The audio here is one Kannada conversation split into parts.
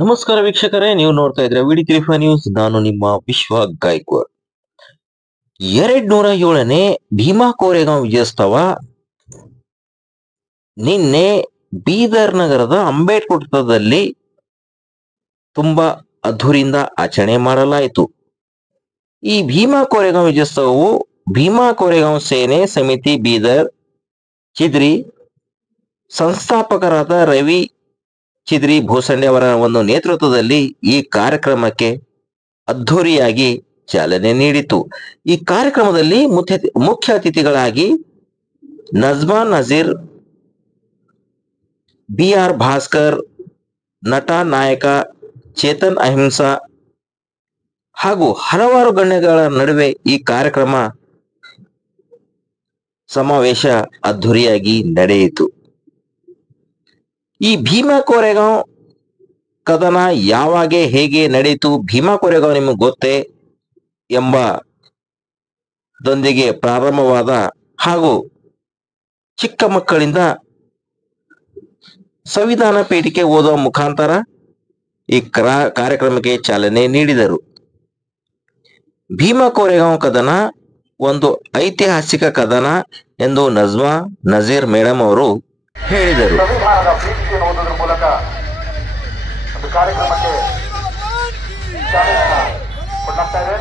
ನಮಸ್ಕಾರ ವೀಕ್ಷಕರೇ, ನೀವು ನೋಡ್ತಾ ಇದ್ರೆ ವಿಡಿ35 ನ್ಯೂಸ್. ನಾನು ನಿಮ್ಮ ವಿಶ್ವ ಗಾಯಕ್ವಾಡ್. 207ನೇ ಭೀಮಾ ಕೋರೆಗಾಂವ್ ವಿಜಯೋತ್ಸವ ನಿನ್ನೆ ಬೀದರ್ ನಗರದ ಅಂಬೇಡ್ಕರ್ ವೃತ್ತದಲ್ಲಿ ತುಂಬಾ ಅದ್ಧೂರಿಯಿಂದ ಆಚರಣೆ ಮಾಡಲಾಯಿತು. ಈ ಭೀಮಾ ಕೋರೆಗಾಂವ್ ವಿಜಯೋತ್ಸವವು ಭೀಮಾ ಕೋರೆಗಾಂವ್ ಸೇನೆ ಸಮಿತಿ ಬೀದರ್ ಚಿದ್ರಿ ಸಂಸ್ಥಾಪಕರಾದ ರವಿ ಚಿದ್ರಿ ಭೂಸಂಡೆ ಅವರ ಒಂದು ನೇತೃತ್ವದಲ್ಲಿ ಈ ಕಾರ್ಯಕ್ರಮಕ್ಕೆ ಅದ್ಧೂರಿಯಾಗಿ ಚಾಲನೆ ನೀಡಿತು. ಈ ಕಾರ್ಯಕ್ರಮದಲ್ಲಿ ಮುಖ್ಯ ಅತಿಥಿಗಳಾಗಿ ನಜ್ಮಾ ನಜೀರ್, BR ಭಾಸ್ಕರ್, ನಟ ನಾಯಕ ಚೇತನ್ ಅಹಿಂಸಾ ಹಾಗೂ ಹಲವಾರು ಗಣ್ಯಗಳ ನಡುವೆ ಈ ಕಾರ್ಯಕ್ರಮ ಸಮಾವೇಶ ಅದ್ಧೂರಿಯಾಗಿ ನಡೆಯಿತು. ಈ ಭೀಮಾ ಕೋರೆಗಾಂವ್ ಕದನ ಯಾವಾಗ ಹೇಗೆ ನಡೆಯಿತು, ಭೀಮಾ ಕೋರೆಗಾಂವ್ ನಿಮಗೆ ಗೊತ್ತೇ ಎಂಬ ದೊಂದಿಗೆ ಪ್ರಾರಂಭವಾದ ಹಾಗೂ ಚಿಕ್ಕ ಮಕ್ಕಳಿಂದ ಸಂವಿಧಾನ ಪೀಠಿಕೆ ಓದುವ ಮುಖಾಂತರ ಈ ಕಾರ್ಯಕ್ರಮಕ್ಕೆ ಚಾಲನೆ ನೀಡಿದರು. ಭೀಮಾ ಕೋರೆಗಾಂವ್ ಕದನ ಒಂದು ಐತಿಹಾಸಿಕ ಕದನ ಎಂದು ನಜ್ಮಾ ನಜೀರ್ ಮೇಡಮ್ ಅವರು ಹೇಳಿದರು. ಸಂವಿಧಾನದ ಪೀಠಿಕೆಯನ್ನು ಓದುವುದರ ಮೂಲಕ ಒಂದು ಕಾರ್ಯಕ್ರಮಕ್ಕೆ ಚಾಲನೆಯನ್ನು ಕೊಡಲಾಗ್ತಾ ಇದೆ.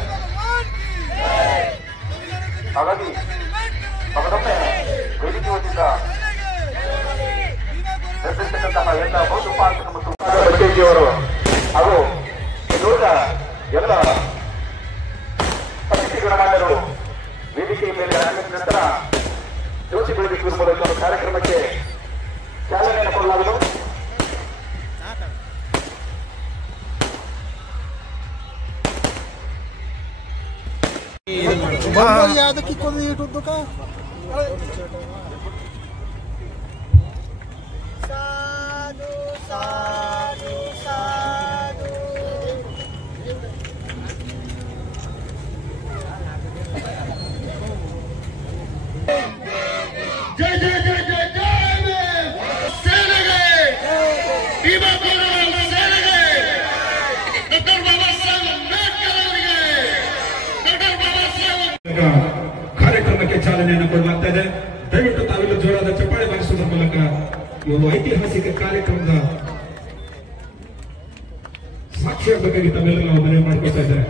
ಹಾಗಾಗಿ ಮಗದೊಮ್ಮೆ ವೇದಿಕೆ ವತಿಯಿಂದ ನಿರ್ದಿಷ್ಟಕ್ಕಂತಹ ಎಲ್ಲ ಬಹುಪಾಲಕರು ಮತ್ತು ಬಚ್ಚೇಜಿಯವರು ಹಾಗೂ ಉಳಿದ ಎಲ್ಲ ಅತಿಥಿ ಗಣಮಾನ್ಯರು ವೇದಿಕೆಯ ಮೇಲೆ ಆಗಿದ ನಂತರ ಜ್ಯೋತಿ ಬೆಳಗಿಸುವ ಮೂಲಕ ಒಂದು ಕಾರ್ಯಕ್ರಮಕ್ಕೆ ಚಾಲನೆಯನ್ನು ಕೊಡಲಾಗುವುದು. याद की कोई यूट्यूब का साधु साधु साधु जय जय जय जय जय सेने गए भीमा कोरेगांव सेने गए डॉक्टर बाबा साहेब अंबेडकर ಅವರಿಗೆ ಡಾಕ್ಟರ್ ಬಾಬಾ ಸಾಹೇಬ್ ಕಾರ್ಯಕ್ರಮಕ್ಕೆ ಚಾಲನೆಯನ್ನು ಕೊಡಲಾಗ್ತಾ ಇದೆ. ದಯವಿಟ್ಟು ತಾವೆಲ್ಲ ಜೋರಾದ ಚಪ್ಪಾಳೆ ಬಾರಿಸುವುದರ ಮೂಲಕ ಈ ಒಂದು ಐತಿಹಾಸಿಕ ಕಾರ್ಯಕ್ರಮದ ಸಾಕ್ಷಿಯಾಗಬೇಕಾಗಿ ತಮ್ಮೆಲ್ಲ ನಾವು ಮನವಿ ಮಾಡಿಕೊಳ್ತಾ ಇದ್ದಾರೆ.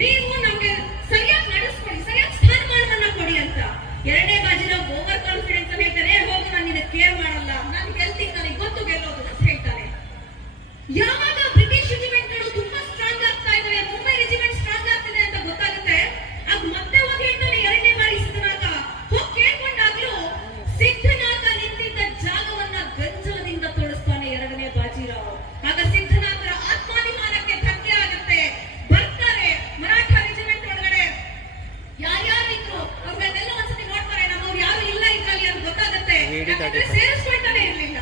ನೀವು ನಮ್ಗೆ ಸರಿಯಾಗಿ ನಡೆಸ್ಕೊಡಿ, ಸರಿಯಾಗಿ ಸ್ಥಾನಮಾನವನ್ನ ಕೊಡಿ ಅಂತ. ಎರಡನೇ ಬಾಜಿರಾವ್ ಓವರ್ ಕಾನ್ಫಿಡೆನ್ಸ್ ಅಲ್ಲಿ ಹೇಳ್ತಾನೆ, ಹೋಗಿ ನಾನು ನಿನ್ನ ಕೇರ್ ಮಾಡಲ್ಲ, ನಾನು ಗೆಲ್ತೀನಿ, ನನಗೆ ಗೊತ್ತು ಗೆಲ್ಲೋದು ಅಂತ ಹೇಳ್ತಾನೆ. ಯಾವಾಗ ಬ್ರಿಟಿಷ್ ರೆಜಿಮೆಂಟ್ಗಳು ತುಂಬಾ ಸ್ಟ್ರಾಂಗ್ ಆಗ್ತಾ ಇದಾವೆ, ಮುಂಬೈ ರೆಜಿಮೆಂಟ್ ಸ್ಟ್ರಾಂಗ್ ಆಗ್ತಿದೆ ಅಂತ ಗೊತ್ತಾಗುತ್ತೆ, ಆಗ ಮತ್ತೆ ಹೋಗಿ ಹೇಳ್ತಾನೆ ಎರಡನೇ ಬಾರಿ ಸಿದ್ಧನಾಗ ಹೋಗಿ ಕೇಳ್ಕೊಂಡಾಗ್ಲೂ ಸಿದ್ಧನಾಗ ನಿಂತಿದ್ದ ಜಾಗವನ್ನ ಗಂಜಲದಿಂದ ತೋರಿಸ್ತಾನೆ ಎರಡನೇ ಬಾಜಿರಾವ್. ಆಗ ಸಿದ್ಧನಾಥರ ಆತ್ಮಾಭಿಮಾನಕ್ಕೆ ಧಕ್ಕೆ ಆಗುತ್ತೆ. ಬರ್ತಾರೆ ಮರಾಠ ರೆಜಿಮೆಂಟ್ ಒಳಗಡೆ ಯಾರ್ಯಾರು ಇದ್ರು ಅವ್ರನ್ನೆಲ್ಲ ಒಂದ್ಸತಿ ನೋಡ್ತಾರೆ, ನಮ್ಮವ್ರು ಯಾರು ಇಲ್ಲ ಇದ್ರಲ್ಲಿ ಅಂತ ಗೊತ್ತಾಗುತ್ತೆ. ಸೇರಿಸ್ಕೊಳ್ತಾನೆ ಇರ್ಲಿಲ್ಲ.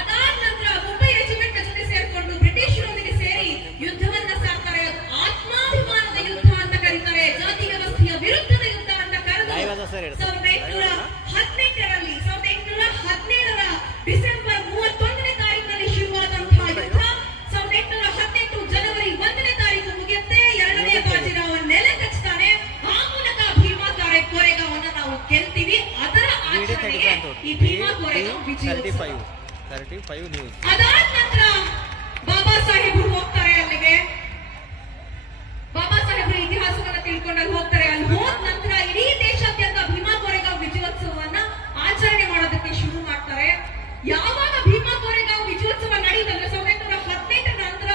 ಅದಾದ ನಂತರ ಮುಂಬೈ ರೆಜಿಮೆಂಟ್ ಜೊತೆ ಸೇರ್ಕೊಂಡು ಬ್ರಿಟಿಷರೊಂದಿಗೆ ಸೇರಿ ಯುದ್ಧವನ್ನ ಸಾಕ್ತಾರೆ. ಆತ್ಮಾಭಿಮಾನದ ಯುದ್ಧ ಅಂತ ಕರೀತಾರೆ, ಜಾತಿ ವ್ಯವಸ್ಥೆಯ ವಿರುದ್ಧದ ಯುದ್ಧ ಅಂತ ಕರೆದು 1817ರ ಡಿಸೆಂಬರ್ 31ನೇ ತಾರೀಕಿನಲ್ಲಿ ಶುರುವಾದಂತಹ ಯುದ್ಧ 1818 ಜನವರಿ 1ನೇ ತಾರೀಕು ಮುಗಿಯುತ್ತೆ. ಎರಡನೇ ಬಾಜಿರಾವ್ ನೆಲೆ ಕಚ್ತಾನೆ. ಆ ಮೂಲಕ ಭೀಮಾ ಕೋರೆಗಾಂವನ್ನ ನಾವು ಗೆಲ್ತೀವಿ. ಅದರ ಆಚರಣೆಗೆ ಈ ಭೀಮಾ ಕೋರೆಗಾಂವ್ ವಿಜಯೋತ್ಸವ. ಅದಾದ ನಂತರ ಬಾಬಾ ಸಾಹೇಬರು ಹೋಗ್ತಾರೆ ಅಲ್ಲಿಗೆ. ಬಾಬಾ ಸಾಹೇಬರು ಇತಿಹಾಸವನ್ನ ತಿಳ್ಕೊಂಡಲ್ಲಿ ಹೋಗ್ತಾರೆ. ಅಲ್ಲಿ ಹೋದ ನಂತರ ಇಡೀ ದೇಶಾದ್ಯಂತ ಭೀಮಾ ಕೋರೆಗಾಂವ್ ವಿಜಯೋತ್ಸವವನ್ನ ಆಚರಣೆ ಮಾಡೋದಕ್ಕೆ ಶುರು ಮಾಡ್ತಾರೆ. ಯಾವಾಗ ಭೀಮಾ ಕೋರೆಗಾಂವ್ ವಿಜಯೋತ್ಸವ ನಡೆಯುತ್ತಂದ್ರೆ 1918 ನಂತರ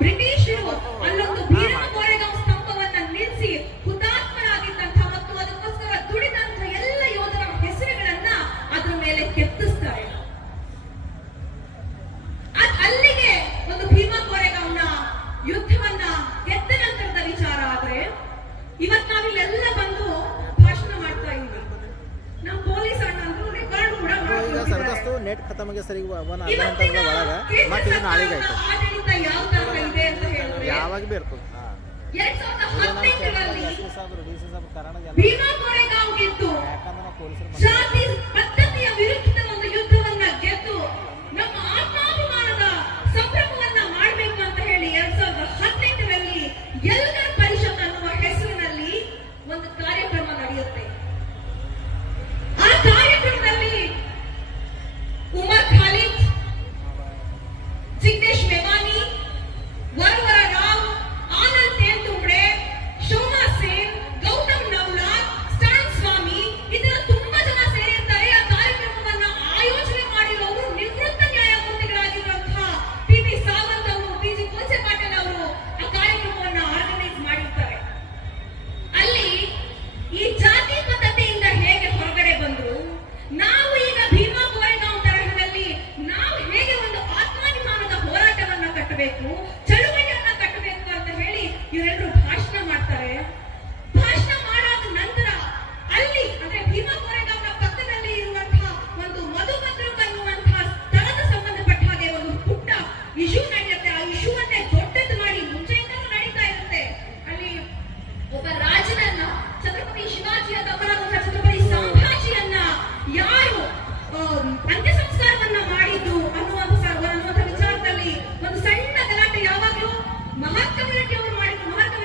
ಬ್ರಿಟಿಷರು ಅಲ್ಲೊಂದು ಭೀಮಾ ಕೋರೆಗಾಂವ್ ಸ್ತಂಭವನ್ನ ನಿಲ್ಲಿಸಿ ಹುತಾತ್ಮರಾಗಿದ್ದಂತಹ ಮತ್ತು ಅದಕ್ಕೋಸ್ಕರ ದುಡಿದಂತಹ ಎಲ್ಲ ಯೋಧರ ಹೆಸರುಗಳನ್ನ ಅದ್ರ ಮೇಲೆ ಕೆತ್ತಿಸ್ತಾರೆ. ಅಲ್ಲಿಗೆ ಒಂದು ಭೀಮಾ ಕೋರೆಗಾಂವ್ನ ಯುದ್ಧವನ್ನ ಗೆದ್ದ ನಂತರದ ವಿಚಾರ. ಆದ್ರೆ ಇವತ್ ನಾವಿಲ್ಲೆಲ್ಲ ಬಂದು ಭಾಷಣ ಮಾಡ್ತಾ ಇದ್ವಿ. ನಮ್ಮ ಪೊಲೀಸ್ ಅಣ್ಣ ಅಂತೂ ರೆಕಾರ್ಡ್ ಕೂಡ ಆಡಳಿತ ಯಾವ ತರ ಇದೆ ಅಂತ ಹೇಳಿದ್ರೆ 2018ರಲ್ಲಿ ಭೀಮಾ ಕೋರೆಗಾಂವ್ ಗೆದ್ದು ಜಾತಿ ಪದ್ಧತಿಯ ವಿರುದ್ಧ ಒಂದು ಯುದ್ಧವನ್ನ ಗೆದ್ದು ನಮ್ಮ ಆತ್ಮಾಭಿಮಾನದ ಸಂಭ್ರಮವನ್ನ ಮಾಡಬೇಕು ಅಂತ ಹೇಳಿ 2018ರಲ್ಲಿ ಎಲ್ಗರ್ ಪರಿಷತ್ ಅನ್ನುವ ಹೆಸರಿನಲ್ಲಿ ಒಂದು ಕಾರ್ಯಕ್ರಮ ನಡೆಯುತ್ತೆ. ಆ ಕಾರ್ಯಕ್ರಮದಲ್ಲಿ ಉಮರ್ ಖಾಲಿದ್, ಜಿಗ್ನೇಶ್ ಮೇವಾನಿ, ವರವರ ರಾವ್, ಆನಂದ್ ತೇಲ್ತುಂಬಡೆ, ಶೋಭಾ ಸೇನ್, ಗೌತಮ್ ನವ್ಲಾದ್, ಸ್ಟಾನ್ ಸ್ವಾಮಿ, ಇದರ ತುಂಬಾ ಜನ ಸೇರಿರ್ತಾರೆ. ಆ ಕಾರ್ಯಕ್ರಮವನ್ನ ಆಯೋಜನೆ ಮಾಡಿರೋರು ನಿವೃತ್ತ ನ್ಯಾಯಮೂರ್ತಿಗಳಾಗಿರುವಂತಹ ಪಿ.ಪಿ. ಸಾವಂತ್ ಅವರು, ಪಿ.ಜಿ. ಕೋಲ್ಸೆ ಪಾಟೀಲ್ ಅವರು ಆ ಕಾರ್ಯಕ್ರಮವನ್ನ ಆರ್ಗನೈಸ್ ಮಾಡಿರ್ತಾರೆ. ಅಲ್ಲಿ ಈ ಜಾತಿ ಪದ್ಧತಿಯಿಂದ ಹೇಗೆ ಹೊರಗಡೆ ಬಂದ್ರು, ನಾವು ಈಗ ಭೀಮಾ ಕೋರೆಗಾಂವ್ ತರಹದಲ್ಲಿ ನಾವು ಹೇಗೆ ಒಂದು ಆತ್ಮಾಭಿಮಾನದ ಹೋರಾಟವನ್ನ ಕಟ್ಟಬೇಕು, ಚಳುವಳಿಯನ್ನ ಕಟ್ಟಬೇಕು ಅಂತ ಹೇಳಿ ಇವರೆಲ್ಲರೂ ಭಾಷಣ ಮಾಡ್ತಾರೆ. ಭಾಷಣ ಮಾಡಾದ ನಂತರ ಅಲ್ಲಿ ಅಂದ್ರೆ ಭೀಮಾ ಕೋರೆಗಾಂವ್ನ ಪಕ್ಕದಲ್ಲಿ ಇರುವಂತಹ ಒಂದು ಮಧುಬಂದ್ರುಕ್ ಅನ್ನುವಂತಹ ಸ್ಥಳದ ಸಂಬಂಧಪಟ್ಟ ಹಾಗೆ ಒಂದು ಪುಟ್ಟ ಇಶ್ಯೂ ನಡೆಯುತ್ತೆ. ಆ ಇಶ್ಯೂವನ್ನೇ ದೊಡ್ಡದು ಮಾಡಿ ಮುಂಚೆಯಿಂದಲೂ ನಡೀತಾ ಇರುತ್ತೆ. ಅಲ್ಲಿ ಒಬ್ಬ ರಾಜನನ್ನ, ಛತ್ರಪತಿ ಶಿವಾಜಿಯ ತಮ್ಮನಾದಂತಹ ಛತ್ರಪತಿ ಸಂಭಾಜಿಯನ್ನ ಯಾರು ಅಂತ್ಯ ಸಂಸ್ಕಾರವನ್ನ ಮಾಡಿದ್ದು ಅನ್ನುವಂತಹ ವಿಚಾರದಲ್ಲಿ ಒಂದು ಸಣ್ಣ ಗಲಾಟೆ ಯಾವಾಗ್ಲೂ ಮಹಾತ್ಮ ರೆಡ್ಡಿ ಅವರು ಮಾಡಿದ್ರು. ಮಹಾತ್ಮ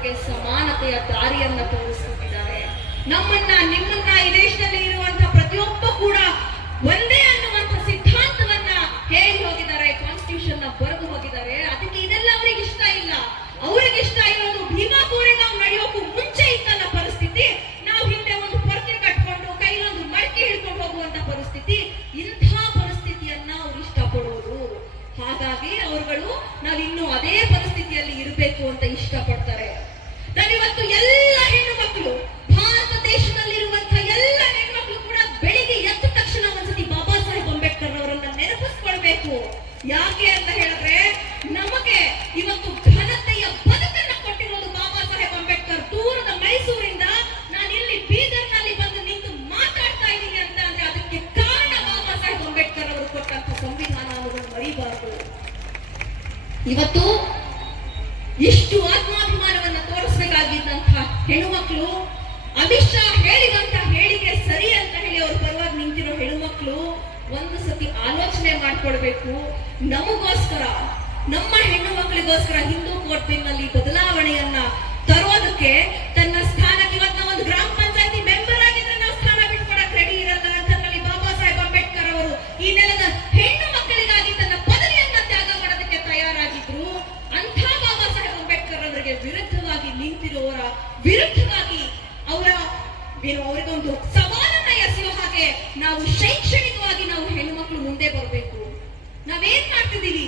ಹೆಣ್ಣುಮಕ್ಕಳಿಗೆ ಸಮಾನತೆಯ ದಾರಿಯನ್ನ ತೋರಿಸುತ್ತಿದ್ದಾರೆ. ನಮ್ಮನ್ನ ನಿಮ್ಮನ್ನ ಈ ದೇಶದಲ್ಲಿ ಇರುವಂತಹ ಪ್ರತಿಯೊಬ್ಬ ಕೂಡ ಒಂದೇ ಅನ್ನುವಂಥ ಸಿದ್ಧಾಂತವನ್ನ ಹೇಳಿ ಹೋಗಿದ್ದಾರೆ, ಕಾನ್ಸ್ಟಿಟ್ಯೂಷನ್ ನ ಬರೆದು ಹೋಗಿದ್ದಾರೆ. ಅದಕ್ಕೆ ಇದೆಲ್ಲ ಅವರಿಗೆ ಇಷ್ಟ ಇಲ್ಲ. ಅವರಿಗೆ ಇಷ್ಟ ಇರೋದು ಭೀಮಾಪುರಿ ನಾವು ನಡೆಯೋಕ್ಕೂ ಮುಂಚೆ ಇತ್ತಲ್ಲ ಪರಿಸ್ಥಿತಿ, ನಾವು ಹಿಂದೆ ಒಂದು ಪೊರ್ಕೆ ಕಟ್ಕೊಂಡು ಕೈಲೊಂದು ಮಡಕೆ ಹಿಡ್ಕೊಂಡು ಹೋಗುವಂತ ಪರಿಸ್ಥಿತಿ, ಇಂಥ ಪರಿಸ್ಥಿತಿಯನ್ನ ಅವ್ರು ಇಷ್ಟಪಡೋರು. ಹಾಗಾಗಿ ಅವರುಗಳು ನಾವಿನ್ನು ಅದೇ ಪರಿಸ್ಥಿತಿಯಲ್ಲಿ ಇರಬೇಕು ಅಂತ ಇಷ್ಟಪಡ್ತಾರೆ. ನಾವಿವತ್ತು ಎಲ್ಲ ಹೆಣ್ಣು ಮಕ್ಕಳು, ಭಾರತ ದೇಶದಲ್ಲಿರುವಂತಹ ಎಲ್ಲ ಹೆಣ್ಮಕ್ಳು ಕೂಡ ಬೆಳಿಗ್ಗೆ ಎದ್ದ ತಕ್ಷಣ ಒಂದ್ಸತಿ ಬಾಬಾ ಸಾಹೇಬ್ ಅಂಬೇಡ್ಕರ್ ಅವರನ್ನ ನೆನಪಿಸ್ಕೊಳ್ಬೇಕು. ಯಾಕೆ ಅಂತ ಹೇಳಿದ್ರೆ, ನಮಗೆ ಇವತ್ತು ಘನತೆಯ ಬದುಕನ್ನ ಕೊಟ್ಟಿರೋದು ಬಾಬಾ ಸಾಹೇಬ್ ಅಂಬೇಡ್ಕರ್. ದೂರದ ಮೈಸೂರಿಂದ ನಾನು ಇಲ್ಲಿ ಬೀದರ್ನಲ್ಲಿ ಬಂದು ನಿಂತು ಮಾತಾಡ್ತಾ ಇದ್ದೀನಿ ಅಂತ ಅಂದ್ರೆ ಅದಕ್ಕೆ ಕಾರಣ ಬಾಬಾ ಸಾಹೇಬ್ ಅಂಬೇಡ್ಕರ್ ಅವರು ಕೊಟ್ಟಂತ ಸಂವಿಧಾನ ಅನ್ನೋದನ್ನು ಮರಿಬಾರದು. ಇವತ್ತು ಇಷ್ಟು ಆತ್ಮಾಭಿಮಾನವನ್ನ ತೋರಿಸಬೇಕಾಗಿದ್ದಂತಹ ಹೆಣ್ಣುಮಕ್ಕಳು, ಅಮಿತ್ ಶಾ ಹೇಳಿದಂತ ಹೇಳಿಕೆ ಸರಿ ಅಂತ ಹೇಳಿ ಅವ್ರ ಪರವಾಗಿ ನಿಂತಿರೋ ಹೆಣ್ಣುಮಕ್ಕಳು ಒಂದು ಸತಿ ಆಲೋಚನೆ ಮಾಡ್ಕೊಳ್ಬೇಕು. ನಮಗೋಸ್ಕರ, ನಮ್ಮ ಹೆಣ್ಣು ಮಕ್ಕಳಿಗೋಸ್ಕರ ಹಿಂದೂ ಕೋರ್ಟ್ ಬಿಲ್ ನಲ್ಲಿ ಬದಲಾವಣೆಯನ್ನ ತರೋದಕ್ಕೆ ತನ್ನ ಸ್ಥಾನಕ್ಕೆ, ಇವತ್ತು ಒಂದು ಗ್ರಾಮ ಪಂಚಾಯತಿ ಮೆಂಬರ್ ಆಗಿದ್ರೆ ನಾವು ಸ್ಥಾನ ಬಿಟ್ಕೊಡಕ್ ರೆಡಿ ಇರಲ್ಲ ಅಂತಲ್ಲಿ ಬಾಬಾ ಸಾಹೇಬ್ ಅಂಬೇಡ್ಕರ್ ಅವರು ಈ ನೆಲದ ಹೆಣ್ಣು ಮಕ್ಕಳಿಗಾಗಿ ತನ್ನ ಪದವಿಯನ್ನ ತ್ಯಾಗ ಮಾಡೋದಕ್ಕೆ ತಯಾರಾಗಿದ್ರು. ಅಂಥ ಬಾಬಾ ಸಾಹೇಬ್ ಅಂಬೇಡ್ಕರ್ ಅವರಿಗೆ ವಿರುದ್ಧವಾಗಿ ನಿಂತಿರುವವರ ವಿರುದ್ಧವಾಗಿ ಅವರಿಗೊಂದು ಸವಾಲನ್ನ ಎಸೆಯುವ ಹಾಗೆ ನಾವು ಶೈಕ್ಷಣಿಕವಾಗಿ ನಾವು ಹೆಣ್ಣು ಮಕ್ಕಳು ಮುಂದೆ ಬರಬೇಕು. ನಾವೇನ್ ಮಾಡ್ತಿದ್ದೀವಿ,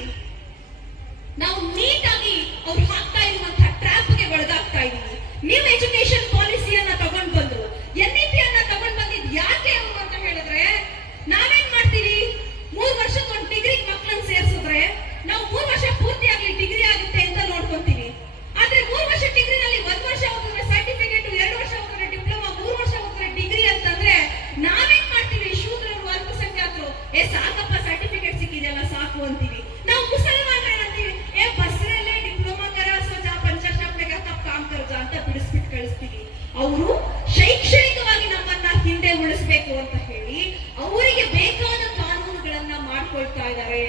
ನಾವು ನೀಟಾಗಿ ಅವ್ರು ಹಾಕ್ತಾ ಇರುವಂತಹ ಟ್ರ್ಯಾಪ್ಗೆ ಒಳಗಾಗ್ತಾ ಇದೀವಿ. ನ್ಯೂ ಎಜುಕೇಶನ್ ಪಾಲಿಸಿಯನ್ನ ತಗೊಂಡ್ ಬಂದು NEP ಅನ್ನ ತಗೊಂಡ್ ಬಂದಿದ್ ಯಾಕೆ ಅವರು ಅಂತ ಹೇಳಿದ್ರೆ, ನಾವೇನ್ ಮಾಡ್ತೀವಿ, 3 ವರ್ಷಕ್ಕೊಂದು ಡಿಗ್ರಿ ಮಕ್ಕಳನ್ನ ಸೇರಿಸಿದ್ರೆ ನಾವು 3 ವರ್ಷ ಪೂರ್ತಿ ಆಗ್ಲಿ ಡಿಗ್ರಿ ಆಗುತ್ತೆ ಅಂತ ನೋಡ್ಕೊಂತೀವಿ. ಆದ್ರೆ 3 ವರ್ಷ ಡಿಗ್ರಿನಲ್ಲಿ 1 ವರ್ಷ ಹೋದ್ರೆ ಸರ್ಟಿಫಿಕೇಟ್, 2 ವರ್ಷ ಹೋದ್ರೆ ಡಿಪ್ಲೊಮಾ, 3 ವರ್ಷ ಹೋದ್ರೆ ಡಿಗ್ರಿ ಅಂತಂದ್ರೆ ನಾವೇನ್ ಮಾಡ್ತೀವಿ, ಶೂದ್ರರು ಅಲ್ಪಸಂಖ್ಯಾತರು ಸಾಕಪ್ಪ ಸರ್ಟಿಫಿಕೇಟ್ ಸಿಕ್ಕಿದೆಯಲ್ಲ ಸಾಕು ಅಂತೀವಿ. ನಾವು ಮುಸಲ್ಮಾನರು ಏನಂತೀವಿ, ಬಸ್ರಲ್ಲೇ ಡಿಪ್ಲೊಮಾ ಕರ ಸ್ವಜಾ ಪಂಚಾಶಾಪ್ನೆಗ ತಪ್ಪ ಕಾಮ್ ಕರ್ಜಾ ಅಂತ ಬಿಡಿಸ್ಬಿಟ್ಟು ಕಳಿಸ್ತೀವಿ. ಅವರು ಶೈಕ್ಷಣಿಕವಾಗಿ ನಮ್ಮನ್ನ ಹಿಂದೆ ಉಳಿಸ್ಬೇಕು ಅಂತ ಹೇಳಿ ಅವರಿಗೆ ಬೇಕಾದ ಕಾನೂನುಗಳನ್ನ ಮಾಡ್ಕೊಳ್ತಾ ಇದ್ದಾರೆ.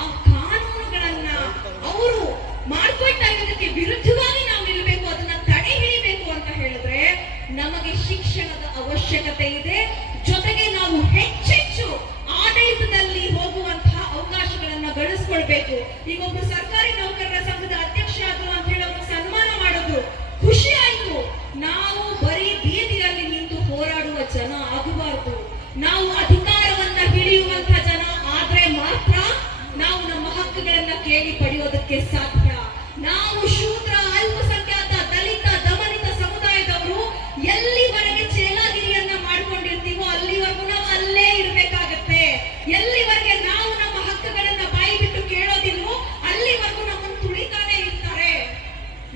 ಆ ಕಾನೂನುಗಳನ್ನ ಅವರು ಮಾಡ್ಕೊಳ್ತಾ ಇರೋದಕ್ಕೆ ವಿರುದ್ಧವಾಗಿ ನಾವು ನಿಲ್ಲಬೇಕು, ಅದನ್ನ ತಡೆ ಹಿಡಿಬೇಕು ಅಂತ ಹೇಳಿದ್ರೆ ನಮಗೆ ಶಿಕ್ಷಣದ ಅವಶ್ಯಕತೆ ಇದೆ. ಜೊತೆಗೆ ನಾವು ಹೆಚ್ಚೆಚ್ಚು ಆಡಳಿತದಲ್ಲಿ ಹೋಗುವಂತಹ ಅವಕಾಶಗಳನ್ನ ಗಳಿಸ್ಕೊಳ್ಬೇಕು. ಈಗ ಒಬ್ಬರು ಸರ್ಕಾರಿ ನೌಕರರ ಸಂಘದ ಅಧ್ಯಕ್ಷ ಆದ್ರು ಅಂತ ಹೇಳಿ ಅವ್ರಿಗೆ ಸನ್ಮಾನ ಮಾಡೋದು ಖುಷಿ ಆಯ್ತು. ನಾವು ಬರೀ ಬೀದಿಯಲ್ಲಿ ನಿಂತು ಹೋರಾಡುವ ಜನ ಆಗಬಾರದು. ನಾವು ಅಧಿಕಾರವನ್ನ ಹಿಡಿಯುವಂತಹ ಜನ ಆದ್ರೆ ಮಾತ್ರ ನಾವು ನಮ್ಮ ಹಕ್ಕುಗಳನ್ನ ಕೇಳಿ ಪಡೆಯೋದಕ್ಕೆ ಸಾಧ್ಯ. ನಾವು ಶೂದ್ರ, ಅಲ್ಪಸಂಖ್ಯಾತ, ದಲಿತ, ದಮನಿತ ಸಮುದಾಯದವರು ಎಲ್ಲಿವರೆಗೆ ಚೇಲಾಗಿರಿಯನ್ನ ಮಾಡ್ಕೊಂಡಿರ್ತೀವೋ ಅಲ್ಲಿವರೆಗೂ ನಾವು ಅಲ್ಲೇ ಇರ್ಬೇಕಾಗತ್ತೆ. ಎಲ್ಲಿವರೆಗೆ ನಾವು ನಮ್ಮ ಹಕ್ಕುಗಳನ್ನ ಬಾಯಿ ಬಿಟ್ಟು ಕೇಳೋದಿಲ್ವೋ ಅಲ್ಲಿವರೆಗೂ ನಮ್ಮನ್ನು ತುಳಿತಾನೆ ಇರ್ತಾರೆ.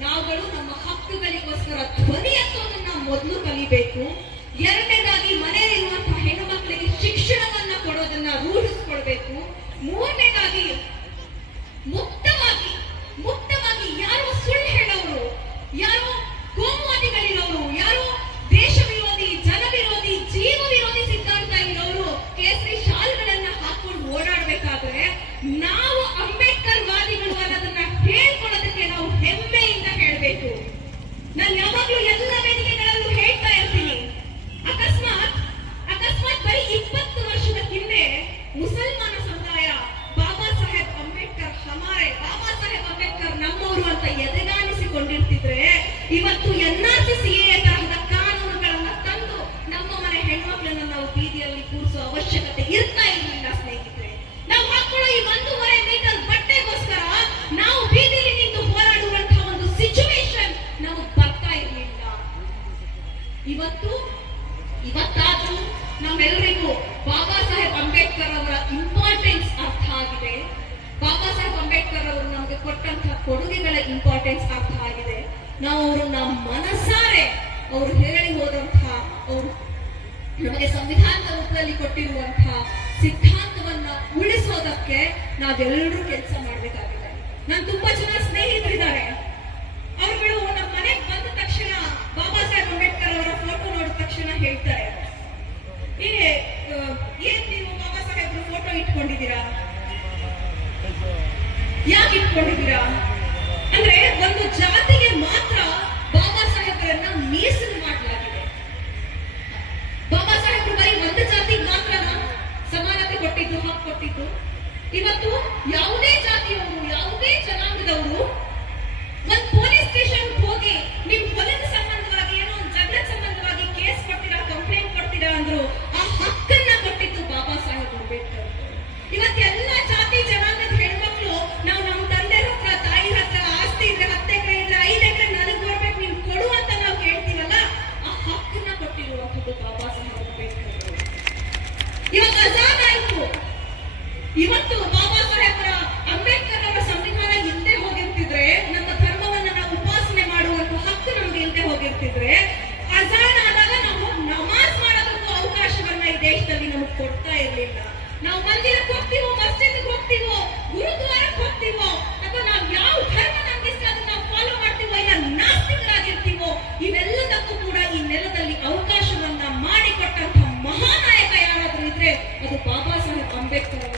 ನಾವುಗಳು ನಮ್ಮ ಹಕ್ಕುಗಳಿಗೋಸ್ಕರ ಧ್ವನಿ ಎತ್ತೋದನ್ನ ಮೊದಲು ಕಲಿಬೇಕು. ಎರಡನೇದಾಗಿ ಮನೆಯಲ್ಲಿರುವಂತಹ ಹೆಣ್ಣು ಮಕ್ಕಳಿಗೆ ಶಿಕ್ಷಣವನ್ನ ಕೊಡೋದನ್ನ ರೂಢಿಸ್ಕೊಳ್ಬೇಕು. ಮೂರನೇದಾಗಿ ಮುಕ್ತವಾಗಿ ಯಾರೋ ಸುಳ್ಳು ಹೇಳೋರು, ಯಾರೋ ಕೋಮುವಾದಿಗಳಿರೋರು, ಯಾರೋ ದೇಶ ವಿರೋಧಿ, ಜನ ವಿರೋಧಿ, ಜೀವ ವಿರೋಧಿ ಸಿದ್ಧಾಂತ ಇರೋರು ಕೇಸರಿ ಶಾಲ್ಗಳನ್ನ ಹಾಕೊಂಡು ಓಡಾಡ್ಬೇಕಾದ್ರೆ ನಾವು ಅಂಬೇಡ್ಕರ್ ವಾದಿಗಳು ಅನ್ನೋದನ್ನ ಹೇಳ್ಕೊಳ್ಳೋದಕ್ಕೆ ನಾವು ಹೆಮ್ಮೆಯಿಂದ ಹೇಳ್ಬೇಕು. ನಾನು ಯಾವಾಗ್ಲೂ ಎಲ್ಲ ವೇದಿಕೆಗಳಲ್ಲೂ ಹೇಳ್ತಾ ಇರ್ತೀನಿ, ಅಕಸ್ಮಾತ್ ಬರೀ 20 ವರ್ಷದ ಹಿಂದೆ ಮುಸಲ್ಮಾನ ಸಮುದಾಯ ಬಾಬಾ ಸಾಹೇಬ್ ಅಂಬೇಡ್ಕರ್ ಹಮಾರೆ, ಬಾಬಾ ಸಾಹೇಬ್ ಅಂಬೇಡ್ಕರ್ ನಮ್ಮವರು ಅಂತ ಎದೆಗಾನಿಸಿಕೊಂಡಿರ್ತಿದ್ರೆ ಇವತ್ತು NRC CAA ತರಹದ ಕಾನೂನುಗಳನ್ನ ತಂದು ನಮ್ಮ ಮನೆ ಹೆಣ್ಮಕ್ಳನ್ನ ನಾವು ಬೀದಿಯಲ್ಲಿ ಕೂರಿಸುವ ಅವಶ್ಯಕತೆ ಇರ್ತಾ ಇರಲಿಲ್ಲ ಸ್ನೇಹಿತರೆ. ನಾವು ಹಾಕೊಳ್ಳೋ ಈ 1.5 ಮೀಟರ್ ಬಟ್ಟೆಗೋಸ್ಕರ ನಾವು ಬೀದಿಯಲ್ಲಿ ನಿಂತು ಹೋರಾಡುವಂತಹ ಒಂದು ಸಿಚುವೇಶನ್ ನಮಗ್ ಬರ್ತಾ ಇರಲಿಲ್ಲ. ಇವತ್ತಾದ್ರೂ ನಮ್ಮೆಲ್ಲರಿಗೂ ಬಾಬಾ ಸಾಹೇಬ್ ಅಂಬೇಡ್ಕರ್ ಅವರ ಇಂಪಾರ್ಟೆನ್ಸ್ ಅರ್ಥ ಆಗಿದೆ. ಬಾಬಾ ಸಾಹೇಬ್ ಅಂಬೇಡ್ಕರ್ ಅವರು ನಮಗೆ ಕೊಟ್ಟಂತಹ ಕೊಡುಗೆಗಳ ಇಂಪಾರ್ಟೆನ್ಸ್ ಅರ್ಥ ಆಗಿದೆ. ನಾವು ಅವ್ರನ್ನ ಮನಸಾರೆ ಅವರು ಹೇಳಿ ಹೋದಂತಹ, ಅವರು ನಮಗೆ ಸಂವಿಧಾನದ ರೂಪದಲ್ಲಿ ಕೊಟ್ಟಿರುವಂತಹ ಸಿದ್ಧಾಂತವನ್ನ ಉಳಿಸೋದಕ್ಕೆ ನಾವೆಲ್ಲರೂ ಕೆಲಸ ಮಾಡಬೇಕಾಗಿದೆ. ನಾನು ತುಂಬಾ ಜನ ಸ್ನೇಹಿತರಿದ್ದಾರೆ, ಅವರುಗಳು ನಮ್ಮ ಮನೆಗೆ ಬಂದ ತಕ್ಷಣ ಬಾಬಾ ಸಾಹೇಬ್ ಅಂಬೇಡ್ಕರ್ ಅವರ ಫೋಟೋ ನೋಡಿದ ತಕ್ಷಣ ಹೇಳ್ತಾರೆ, ಏನ್ ನೀವು ಬಾಬಾ ಸಾಹೇಬ್ರ ಫೋಟೋ ಇಟ್ಕೊಂಡಿದ್ದೀರಾ, ಯಾಕೆ ಇಟ್ಕೊಂಡಿದ್ದೀರಾ ಅಂದ್ರೆ ಒಂದು ಜಾತಿಗೆ ಮಾತ್ರ ಜಾತಿಯವರನ್ನ ಮೀಸಲು ಮಾಡಲಾಗಿದೆ. ಬಾಬಾ ಸಾಹೇಬರು ಬರೀ ಒಂದು ಜಾತಿಗೆ ಮಾತ್ರ ಸಮಾನತೆ ಕೊಟ್ಟಿದ್ದು, ಹಕ್ಕು ಕೊಟ್ಟಿದ್ದು. ಇವತ್ತು ಯಾವುದೇ ಜಾತಿಯವರು, ಯಾವುದೇ ಜನಾಂಗದವರು ಒಂದ್ ಪೊಲೀಸ್ ಸ್ಟೇಷನ್ ಹೋಗಿ ನಿಮ್ ಹೊಲದ ಸಂಬಂಧವಾಗಿ ಏನೋ ಒಂದು ಜಗಳದ ಸಂಬಂಧವಾಗಿ ಕೇಸ್ ಕೊಡ್ತೀರಾ, ಕಂಪ್ಲೇಂಟ್ ಕೊಡ್ತೀರಾ ಅಂದ್ರು, ಆ ಹಕ್ಕನ್ನ ಕೊಟ್ಟಿದ್ದು ಬಾಬಾ ಸಾಹೇಬ್ ಅಂಬೇಡ್ಕರ್. ಇವತ್ತೆಲ್ಲ ಜಾತಿ ಜನಾಂಗದ ಹೆಣ್ಮಕ್ಳು ನಾವು ನಮ್ಮ ತಂದೆ ಹತ್ರ, ತಾಯಿ ಹತ್ರ ಆಸ್ತಿ ಇದ್ರೆ 10 ಎಕರೆ ಇದ್ರೆ 5 ಎಕರೆ ನನಗ್ ಬರ್ಬೇಕು, ನೀನ್ ಕೊಡು ಅಂತ ನಾವು ಕೇಳ್ತೀವಲ್ಲ, ಆ ಹಕ್ಕನ್ನ ಕೊಟ್ಟಿರುವಂಥದ್ದು ಬಾಬಾ ಸಾಹೇಬ್ ಅಂಬೇಡ್ಕರ್. ಇವಾಗ ಅಜಾನ್ ಆಯ್ತು. ಇವತ್ತು ಬಾಬಾ ಸಾಹೇಬರ ಅಂಬೇಡ್ಕರ್ ಅವರ ಸಂವಿಧಾನ ಇಲ್ಲದೆ ಹೋಗಿರ್ತಿದ್ರೆ, ನಮ್ಮ ಧರ್ಮವನ್ನ ನಾವು ಉಪಾಸನೆ ಮಾಡುವಂತ ಹಕ್ಕು ನಮ್ಗೆ ಇಲ್ಲದೆ ಹೋಗಿರ್ತಿದ್ರೆ, ಅಜಾನ್ ಆದಾಗ ನಾವು ನಮಾಜ್ ಮಾಡೋದಕ್ಕೂ ಅವಕಾಶವನ್ನ ಈ ದೇಶದಲ್ಲಿ ನಮಗೆ ಕೊಡ್ತಾ ಇರ್ಲಿಲ್ಲ. ನಾವು ಮಂದಿರಕ್ಕೆ ಹೋಗ್ತೀವೋ, ಮಸ್ಜಿದ್ಗೆ ಹೋಗ್ತೀವೋ, ಗುರುದ್ವಾರಕ್ಕೆ ಹೋಗ್ತೀವೋ, ಅಥವಾ ನಾವು ಯಾವ ಧರ್ಮ ನಮ್ಗೆ ಇಷ್ಟ ಅದನ್ನ ನಾವು ಫಾಲೋ ಮಾಡ್ತೀವೋ, ಇಲ್ಲ ನಾಸ್ತಿಕರಾಗಿರ್ತೀವೋ, ಇವೆಲ್ಲದಕ್ಕೂ ಕೂಡ ಈ ನೆಲದಲ್ಲಿ ಅವಕಾಶವನ್ನ ಮಾಡಿಕೊಟ್ಟಂತ ಮಹಾನಾಯಕ ಯಾರಾದ್ರೂ ಇದ್ರೆ ಅದು ಬಾಬಾ ಸಾಹೇಬ್ ಅಂಬೇಡ್ಕರ್.